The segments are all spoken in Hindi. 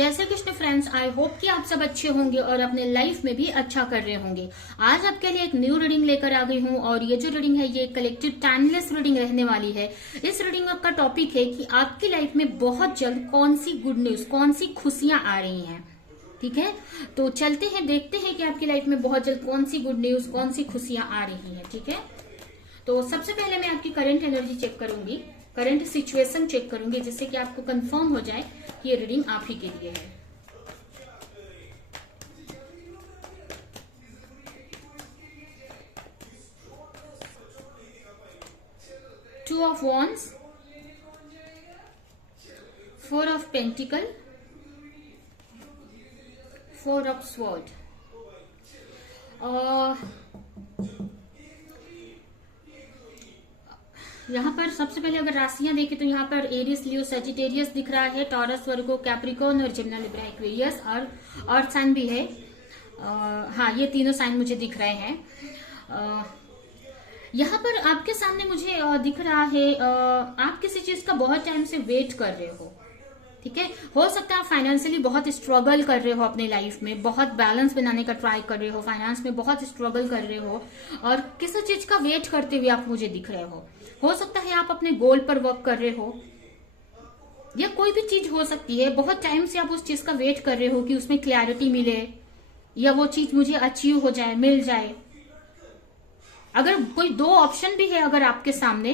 जय Shri Krishna friends, I hope कि आप सब अच्छे होंगे और अपने लाइफ में भी अच्छा कर रहे होंगे। आज आपके लिए एक न्यू रीडिंग लेकर आ गई हूँ और ये जो रीडिंग है ये कलेक्टिव टाइमलेस रीडिंग रहने वाली है। इस रीडिंग का टॉपिक है कि आपकी लाइफ में बहुत जल्द कौन सी गुड न्यूज, कौन सी खुशियां आ रही हैं। ठीक है, तो चलते हैं, देखते हैं कि आपकी लाइफ में बहुत जल्द कौन सी गुड न्यूज, कौन सी खुशियां आ रही हैं। ठीक है, तो सबसे पहले मैं आपकी करंट एनर्जी चेक करूंगी, करंट सिचुएशन चेक करूंगी, जिससे कि आपको कंफर्म हो जाए कि ये रीडिंग आप ही के लिए है। Two of wands, four of pentacle, four of sword. यहाँ पर सबसे पहले अगर राशियां देखें तो यहाँ पर एरिस, लियो, सजिटेरियस दिख रहा है, टॉरस, वर्गो, कैप्रिकॉर्न और जिम्ना, लिब्रा, एक्वेरियस और अर्थ साइन भी है। हाँ, ये तीनों साइन मुझे दिख रहे हैं। यहाँ पर आपके सामने मुझे दिख रहा है आप किसी चीज का बहुत टाइम से वेट कर रहे हो। ठीक है, हो सकता है आप फाइनेंशियली बहुत स्ट्रगल कर रहे हो, अपने लाइफ में बहुत बैलेंस बनाने का ट्राई कर रहे हो, फाइनेंस में बहुत स्ट्रगल कर रहे हो और किसी चीज का वेट करते हुए आप मुझे दिख रहे हो सकता है आप अपने गोल पर वर्क कर रहे हो या कोई भी चीज हो सकती है। बहुत टाइम से आप उस चीज का वेट कर रहे हो कि उसमें क्लैरिटी मिले या वो चीज मुझे अचीव हो जाए, मिल जाए। अगर कोई दो ऑप्शन भी है अगर आपके सामने,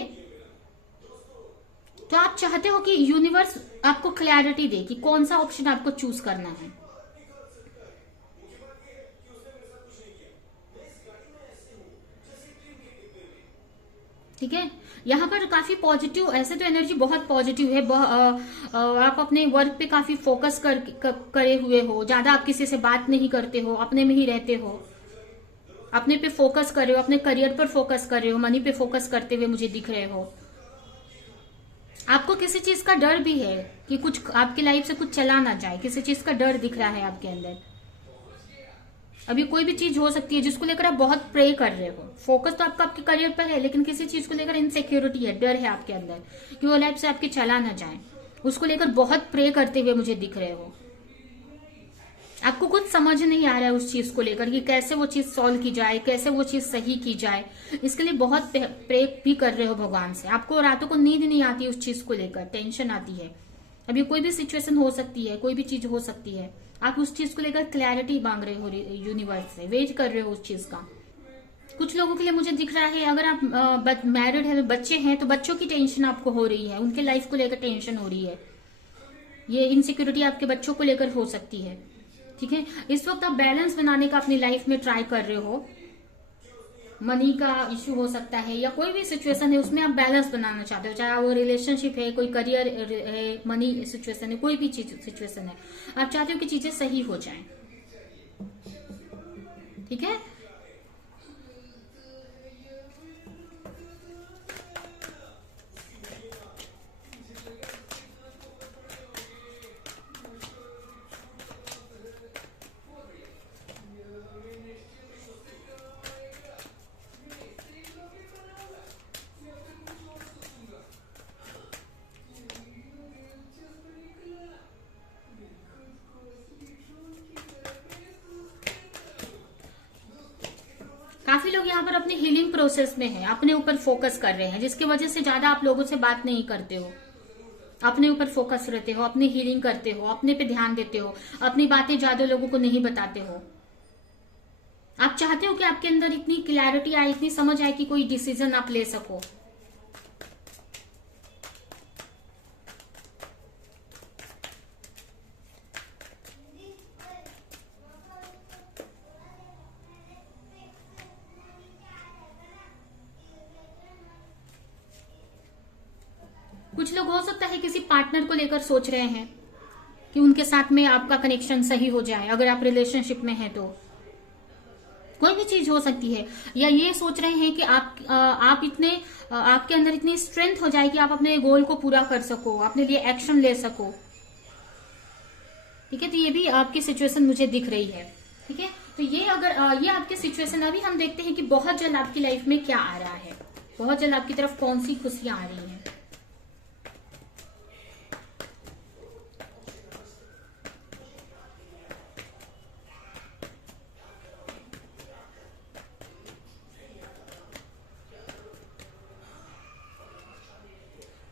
तो आप चाहते हो कि यूनिवर्स आपको क्लैरिटी दे कि कौन सा ऑप्शन आपको चूज करना है। ठीक है, यहाँ पर काफी पॉजिटिव, ऐसे तो एनर्जी बहुत पॉजिटिव है। आप अपने वर्क पे काफी फोकस करे हुए हो, ज्यादा आप किसी से बात नहीं करते हो, अपने में ही रहते हो, अपने पे फोकस कर रहे हो, अपने करियर पर फोकस कर रहे हो, मनी पे फोकस करते हुए मुझे दिख रहे हो। आपको किसी चीज का डर भी है कि कुछ आपकी लाइफ से कुछ चला ना जाए, किसी चीज का डर दिख रहा है आपके अंदर। अभी कोई भी चीज हो सकती है जिसको लेकर आप बहुत प्रे कर रहे हो। फोकस तो आपका आपके करियर पर है, लेकिन किसी चीज को लेकर इनसिक्योरिटी है, डर है आपके अंदर कि वो लाइफ से आपकी चला ना जाए। उसको लेकर बहुत प्रे करते हुए मुझे दिख रहे हो। आपको कुछ समझ नहीं आ रहा है उस चीज को लेकर कि कैसे वो चीज सॉल्व की जाए, कैसे वो चीज सही की जाए। इसके लिए बहुत प्रे भी कर रहे हो भगवान से। आपको रातों को नींद नहीं आती उस चीज को लेकर, टेंशन आती है। अभी कोई भी सिचुएशन हो सकती है, कोई भी चीज हो सकती है, आप उस चीज को लेकर क्लैरिटी मांग रहे हो यूनिवर्स से, वेट कर रहे हो उस चीज का। कुछ लोगों के लिए मुझे दिख रहा है अगर आप मैरिड है, बच्चे हैं, तो बच्चों की टेंशन आपको हो रही है, उनके लाइफ को लेकर टेंशन हो रही है। ये इनसिक्योरिटी आपके बच्चों को लेकर हो सकती है। ठीक है, इस वक्त आप बैलेंस बनाने का अपनी लाइफ में ट्राई कर रहे हो। मनी का इश्यू हो सकता है या कोई भी सिचुएशन है उसमें आप बैलेंस बनाना चाहते हो, चाहे वो रिलेशनशिप है, कोई करियर है, मनी सिचुएशन है, कोई भी चीज सिचुएशन है, आप चाहते हो कि चीजें सही हो जाएं। ठीक है, काफी लोग यहाँ पर अपने हीलिंग प्रोसेस में हैं, अपने ऊपर फोकस कर रहे हैं, जिसकी वजह से ज्यादा आप लोगों से बात नहीं करते हो, अपने ऊपर फोकस रहते हो, अपनी हीलिंग करते हो, अपने पे ध्यान देते हो, अपनी बातें ज्यादा लोगों को नहीं बताते हो। आप चाहते हो कि आपके अंदर इतनी क्लैरिटी आए, इतनी समझ आए कि कोई डिसीजन आप ले सको। कुछ लोग हो सकता है किसी पार्टनर को लेकर सोच रहे हैं कि उनके साथ में आपका कनेक्शन सही हो जाए, अगर आप रिलेशनशिप में हैं तो। कोई भी चीज हो सकती है, या ये सोच रहे हैं कि आप इतने आपके अंदर इतनी स्ट्रेंथ हो जाए कि आप अपने गोल को पूरा कर सको, अपने लिए एक्शन ले सको। ठीक है, तो ये भी आपकी सिचुएशन मुझे दिख रही है। ठीक है, तो ये अगर ये आपकी सिचुएशन, अभी हम देखते हैं कि बहुत जल्द आपकी लाइफ में क्या आ रहा है, बहुत जल्द आपकी तरफ कौन सी खुशियां आ रही हैं।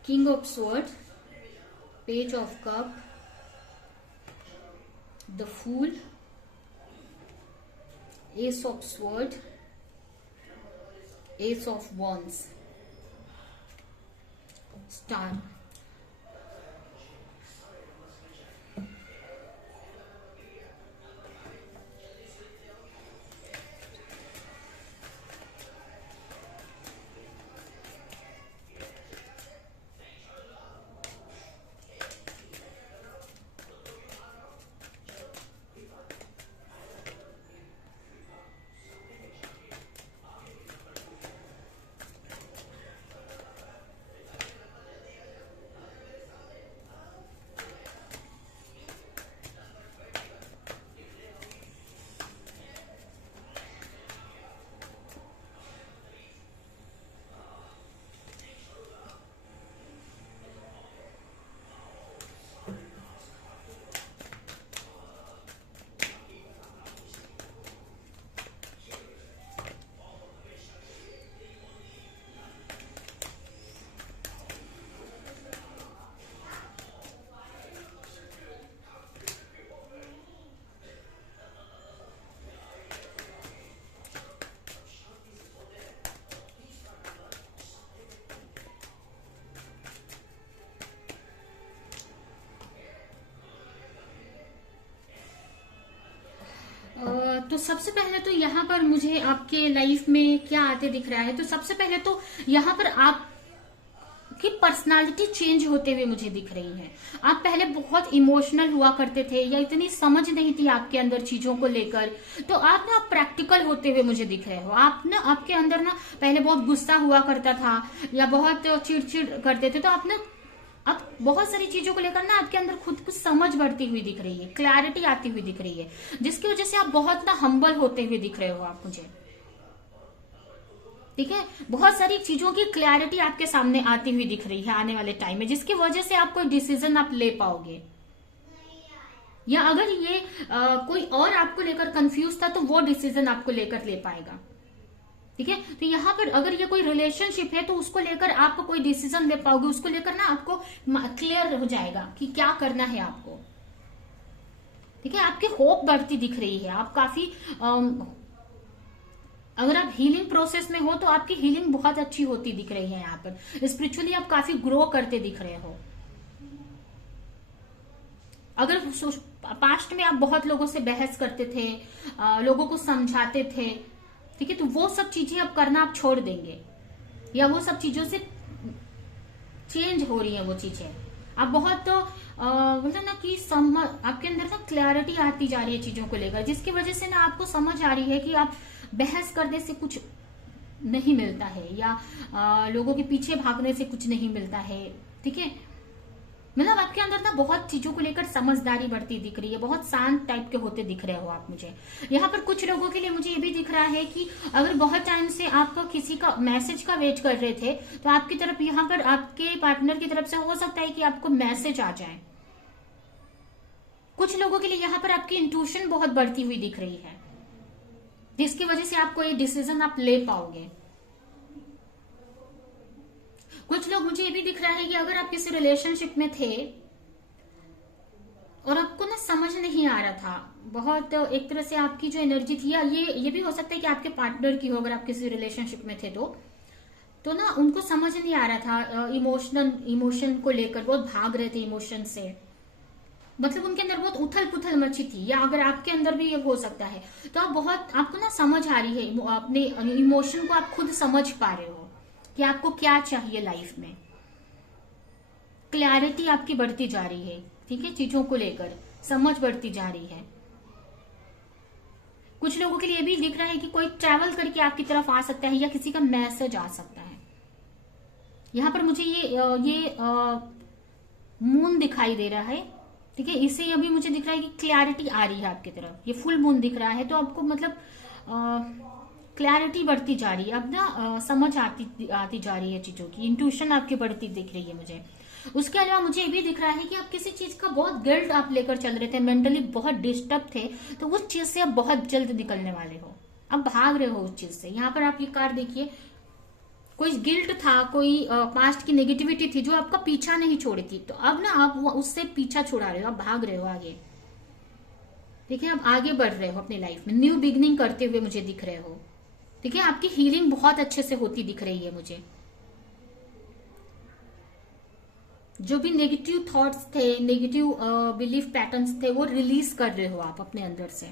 King of sword, page of cup, the fool, ace of sword, ace of wands, star. तो सबसे पहले तो यहाँ पर मुझे आपके लाइफ में क्या आते दिख रहा है, तो सबसे पहले तो यहाँ पर आपकी पर्सनालिटी चेंज होते हुए मुझे दिख रही है। आप पहले बहुत इमोशनल हुआ करते थे या इतनी समझ नहीं थी आपके अंदर चीजों को लेकर, तो आप ना प्रैक्टिकल होते हुए मुझे दिख रहे हो। आप ना आपके अंदर ना पहले बहुत गुस्सा हुआ करता था या बहुत चिड़चिड़ करते थे, तो आप ना अब बहुत सारी चीजों को लेकर ना आपके अंदर खुद को समझ बढ़ती हुई दिख रही है, क्लैरिटी आती हुई दिख रही है, जिसकी वजह से आप बहुत ना हम्बल होते हुए दिख रहे हो आप मुझे। ठीक है, बहुत सारी चीजों की क्लैरिटी आपके सामने आती हुई दिख रही है आने वाले टाइम में, जिसकी वजह से आप कोई डिसीजन आप ले पाओगे। या अगर ये कोई और आपको लेकर कंफ्यूज था तो वो डिसीजन आपको लेकर ले पाएगा। ठीक है, तो यहाँ पर अगर ये कोई रिलेशनशिप है तो उसको लेकर आप कोई डिसीजन ले पाओगे, उसको लेकर ना आपको क्लियर हो जाएगा कि क्या करना है आपको। ठीक है, आपकी होप बढ़ती दिख रही है। आप काफी अगर आप हीलिंग प्रोसेस में हो तो आपकी हीलिंग बहुत अच्छी होती दिख रही है। यहाँ पर स्पिरिचुअली आप काफी ग्रो करते दिख रहे हो। अगर पास्ट में आप बहुत लोगों से बहस करते थे, लोगों को समझाते थे, ठीक है, तो वो सब चीजें अब करना आप छोड़ देंगे, या वो सब चीजों से चेंज हो रही है वो चीजें। आप बहुत बोलते ना कि आपके अंदर ना क्लैरिटी आती जा रही है चीजों को लेकर, जिसकी वजह से ना आपको समझ आ रही है कि आप बहस करने से कुछ नहीं मिलता है, या लोगों के पीछे भागने से कुछ नहीं मिलता है। ठीक है, मतलब आपके अंदर ना बहुत चीजों को लेकर समझदारी बढ़ती दिख रही है, बहुत शांत टाइप के होते दिख रहे हो आप मुझे। यहाँ पर कुछ लोगों के लिए मुझे ये भी दिख रहा है कि अगर बहुत टाइम से आप किसी का मैसेज का वेट कर रहे थे तो आपकी तरफ यहाँ पर आपके पार्टनर की तरफ से हो सकता है कि आपको मैसेज आ जाए। कुछ लोगों के लिए यहाँ पर आपकी इंट्यूशन बहुत बढ़ती हुई दिख रही है, जिसकी वजह से आपको ये डिसीजन आप ले पाओगे। कुछ लोग मुझे ये भी दिख रहा है कि अगर आप किसी रिलेशनशिप में थे और आपको ना समझ नहीं आ रहा था, बहुत एक तरह से आपकी जो एनर्जी थी, या ये भी हो सकता है कि आपके पार्टनर की हो, अगर आप किसी रिलेशनशिप में थे तो ना उनको समझ नहीं आ रहा था, इमोशन को लेकर बहुत भाग रहे थे इमोशन से, मतलब उनके अंदर बहुत उथल पुथल मची थी, या अगर आपके अंदर भी ये हो सकता है, तो आपको ना समझ आ रही है, अपने इमोशन को आप खुद समझ पा रहे हो कि आपको क्या चाहिए लाइफ में। क्लैरिटी आपकी बढ़ती जा रही है। ठीक है, चीजों को लेकर समझ बढ़ती जा रही है। कुछ लोगों के लिए भी दिख रहा है कि कोई ट्रैवल करके आपकी तरफ आ सकता है, या किसी का मैसेज आ सकता है। यहाँ पर मुझे ये मून दिखाई दे रहा है। ठीक है, इससे अभी मुझे दिख रहा है कि क्लैरिटी आ रही है आपकी तरफ। ये फुल मून दिख रहा है, तो आपको मतलब क्लैरिटी बढ़ती जा रही है। अब ना समझ आती जा रही है चीजों की, इंट्यूशन आपकी बढ़ती दिख रही है मुझे। उसके अलावा मुझे ये भी दिख रहा है कि आप किसी चीज का बहुत गिल्ट आप लेकर चल रहे थे, मेंटली बहुत डिस्टर्ब थे, तो उस चीज से आप बहुत जल्द निकलने वाले हो, अब भाग रहे हो उस चीज से। यहाँ पर आप ये कार्ड देखिए, कोई गिल्ट था, कोई पास्ट की नेगेटिविटी थी जो आपका पीछा नहीं छोड़ी थी, तो अब ना आप उससे पीछा छुड़ा रहे हो, आप भाग रहे हो आगे। ठीक है, आप आगे बढ़ रहे हो अपनी लाइफ में, न्यू बिगनिंग करते हुए मुझे दिख रहे हो। ठीक है, आपकी हीलिंग बहुत अच्छे से होती दिख रही है मुझे। जो भी नेगेटिव थॉट्स थे, नेगेटिव बिलीफ पैटर्न्स थे, वो रिलीज कर रहे हो आप अपने अंदर से।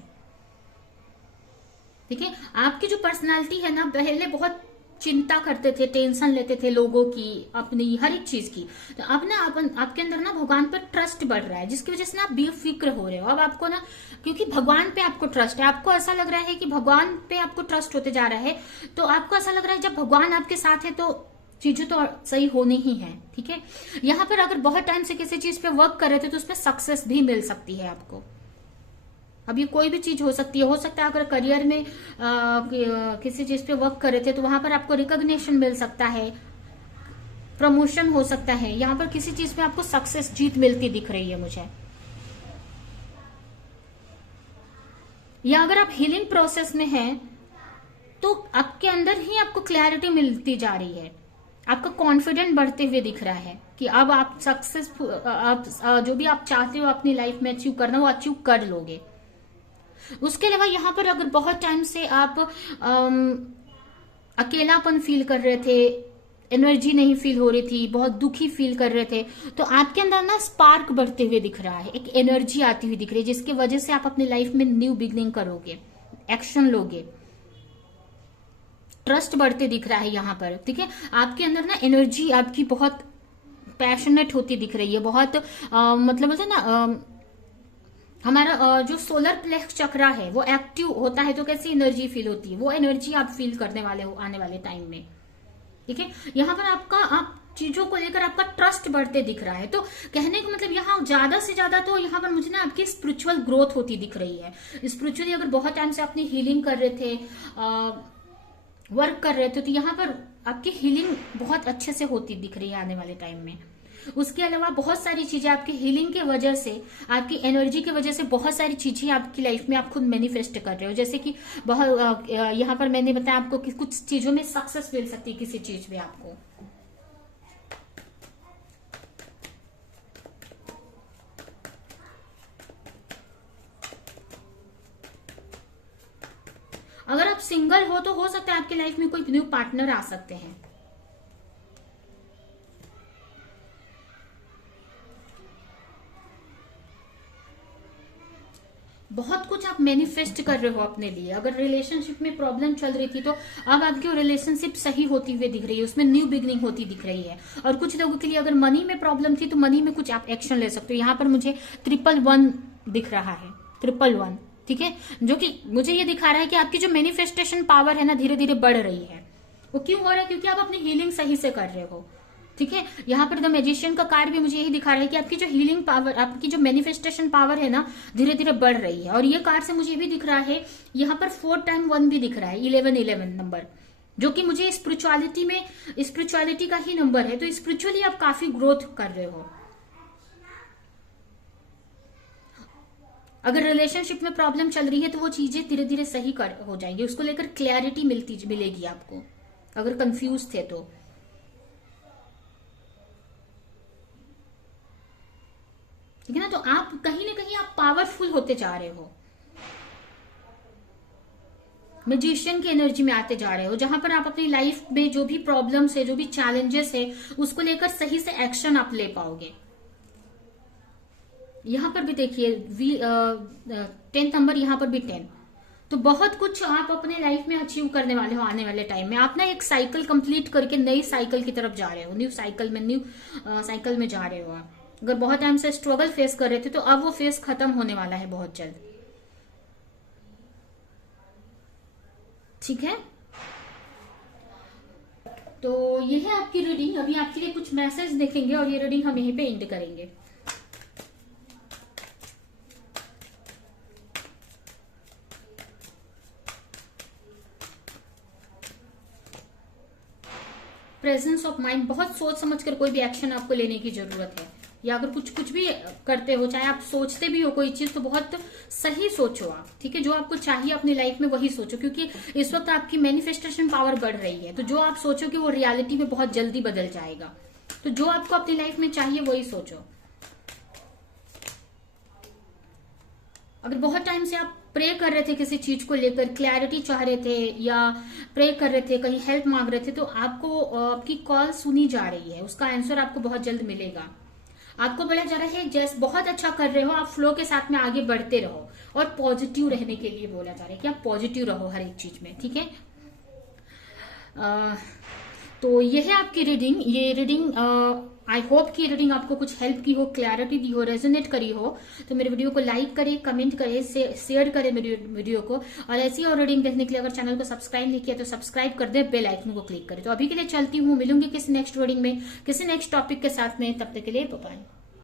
ठीक है, आपकी जो पर्सनालिटी है ना, पहले बहुत चिंता करते थे, टेंशन लेते थे लोगों की, अपनी हर एक चीज की, तो अब ना आपके अंदर ना भगवान पर ट्रस्ट बढ़ रहा है, जिसकी वजह से ना आप बेफिक्र हो रहे हो। अब आपको ना, क्योंकि भगवान पे आपको ट्रस्ट है, आपको ऐसा लग रहा है कि भगवान पे आपको ट्रस्ट होते जा रहा है, तो आपको ऐसा लग रहा है जब भगवान आपके साथ है तो चीजें तो सही होनी ही है। ठीक है, यहाँ पर अगर बहुत टाइम से किसी चीज पे वर्क कर रहे थे तो उसमें सक्सेस भी मिल सकती है आपको। अब ये कोई भी चीज हो सकती है, हो सकता है अगर करियर में किसी चीज पे वर्क कर रहे थे तो वहां पर आपको रिकॉग्निशन मिल सकता है, प्रमोशन हो सकता है, यहाँ पर किसी चीज में आपको सक्सेस, जीत मिलती दिख रही है मुझे। या अगर आप हीलिंग प्रोसेस में हैं तो आपके अंदर ही आपको क्लैरिटी मिलती जा रही है, आपका कॉन्फिडेंट बढ़ते हुए दिख रहा है कि अब आप सक्सेसफुल, आप जो भी आप चाहते हो अपनी लाइफ में अचीव करना, वो अचीव कर लोगे। उसके अलावा यहाँ पर अगर बहुत टाइम से आप अकेलापन फील कर रहे थे, एनर्जी नहीं फील हो रही थी, बहुत दुखी फील कर रहे थे, तो आपके अंदर ना स्पार्क बढ़ते हुए दिख रहा है, एक एनर्जी आती हुई दिख रही है, जिसकी वजह से आप अपनी लाइफ में न्यू बिगनिंग करोगे, एक्शन लोगे, ट्रस्ट बढ़ते दिख रहा है यहाँ पर। ठीक है, आपके अंदर ना एनर्जी आपकी बहुत पैशनेट होती दिख रही है, बहुत मतलब बोलते ना, हमारा जो सोलर प्लेक्स चक्रा है वो एक्टिव होता है तो कैसी एनर्जी फील होती है, वो एनर्जी आप फील करने वाले हो आने वाले टाइम में। ठीक है, यहाँ पर आप चीजों को लेकर आपका ट्रस्ट बढ़ते दिख रहा है। तो कहने का मतलब यहाँ ज्यादा से ज्यादा तो यहाँ पर मुझे ना आपकी स्पिरिचुअल ग्रोथ होती दिख रही है। स्पिरिचुअली अगर बहुत टाइम से अपनी हीलिंग कर रहे थे, वर्क कर रहे थे, तो यहाँ पर आपकी हीलिंग बहुत अच्छे से होती दिख रही है आने वाले टाइम में। उसके अलावा बहुत सारी चीजें आपकी हीलिंग की वजह से, आपकी एनर्जी की वजह से बहुत सारी चीजें आपकी लाइफ में आप खुद मैनिफेस्ट कर रहे हो। जैसे कि बहुत यहाँ पर मैंने बताया आपको कि कुछ चीजों में सक्सेस मिल सकती है, किसी चीज में आपको। अगर आप सिंगल हो तो हो सकता है आपकी लाइफ में कोई न्यू पार्टनर आ सकते हैं। बहुत कुछ आप मैनिफेस्ट कर रहे हो अपने लिए। अगर रिलेशनशिप में प्रॉब्लम चल रही थी तो अब आपकी रिलेशनशिप सही होती हुई दिख रही है, उसमें न्यू बिगनिंग होती दिख रही है। और कुछ लोगों के लिए अगर मनी में प्रॉब्लम थी तो मनी में कुछ आप एक्शन ले सकते हो। यहाँ पर मुझे 111 दिख रहा है, 111। ठीक है, जो कि मुझे ये दिखा रहा है कि आपकी जो मैनिफेस्टेशन पावर है ना, धीरे धीरे बढ़ रही है। वो क्यों हो रहा है? क्योंकि आप अपनी हीलिंग सही से कर रहे हो। ठीक है, यहाँ पर द मैजिशियन का कार्ड भी मुझे यही दिखा रहा है कि आपकी जो हीलिंग पावर, आपकी जो मैनिफेस्टेशन पावर है ना, धीरे धीरे बढ़ रही है। और ये कार्ड से मुझे ये भी दिख रहा है, यहाँ पर 4 टाइम 1 भी दिख रहा है, 11 नंबर, जो कि मुझे स्पिरिचुअलिटी में, स्पिरिचुअलिटी का ही नंबर है। तो स्पिरिचुअली आप काफी ग्रोथ कर रहे हो। अगर रिलेशनशिप में प्रॉब्लम चल रही है तो वो चीजें धीरे धीरे सही हो जाएंगी, उसको लेकर क्लैरिटी मिलेगी आपको, अगर कंफ्यूज थे तो। ठीक है ना, तो आप कहीं ना कहीं आप पावरफुल होते जा रहे हो, मैजिशियन की एनर्जी में आते जा रहे हो, जहां पर आप अपनी लाइफ में जो भी प्रॉब्लम्स है, जो भी चैलेंजेस है, उसको लेकर सही से एक्शन आप ले पाओगे। यहां पर भी देखिए 10 नंबर, यहां पर भी 10। तो बहुत कुछ आप अपने लाइफ में अचीव करने वाले हो आने वाले टाइम में। आप ना एक साइकिल कंप्लीट करके नई साइकिल की तरफ जा रहे हो, न्यू साइकिल में जा रहे हो आप। अगर बहुत टाइम से स्ट्रगल फेस कर रहे थे तो अब वो फेस खत्म होने वाला है बहुत जल्द। ठीक है, तो ये है आपकी रीडिंग। अभी आपके लिए कुछ मैसेज देखेंगे और ये रीडिंग हम यहीं पे एंड करेंगे। प्रेजेंस ऑफ माइंड, बहुत सोच समझ कर कोई भी एक्शन आपको लेने की जरूरत है। या अगर कुछ भी करते हो, चाहे आप सोचते भी हो कोई चीज, तो बहुत सही सोचो आप, ठीक है। जो आपको चाहिए अपनी लाइफ में वही सोचो, क्योंकि इस वक्त आपकी मैनिफेस्टेशन पावर बढ़ रही है। तो जो आप सोचोगे वो रियलिटी में बहुत जल्दी बदल जाएगा। तो जो आपको अपनी लाइफ में चाहिए वही सोचो। अगर बहुत टाइम से आप प्रे कर रहे थे किसी चीज को लेकर, क्लैरिटी चाह रहे थे या प्रे कर रहे थे, कहीं हेल्प मांग रहे थे, तो आपको आपकी कॉल सुनी जा रही है, उसका आंसर आपको बहुत जल्द मिलेगा। आपको बोला जा रहा है जैसे बहुत अच्छा कर रहे हो, आप फ्लो के साथ में आगे बढ़ते रहो, और पॉजिटिव रहने के लिए बोला जा रहा है कि आप पॉजिटिव रहो हर एक चीज में, ठीक है। तो ये है आपकी रीडिंग। ये रीडिंग आई होप कि रीडिंग आपको कुछ हेल्प की हो, क्लैरिटी दी हो, रेजोनेट करी हो। तो मेरे वीडियो को लाइक करें, कमेंट करें, शेयर करें मेरे वीडियो को, और ऐसी और रीडिंग देखने के लिए अगर चैनल को सब्सक्राइब नहीं किया तो सब्सक्राइब कर दे, बेल आइकन को क्लिक करें। तो अभी के लिए चलती हूँ, मिलूंगी किसी नेक्स्ट रीडिंग में, किसी नेक्स्ट टॉपिक के साथ में। तब तक के लिए बाय बाय।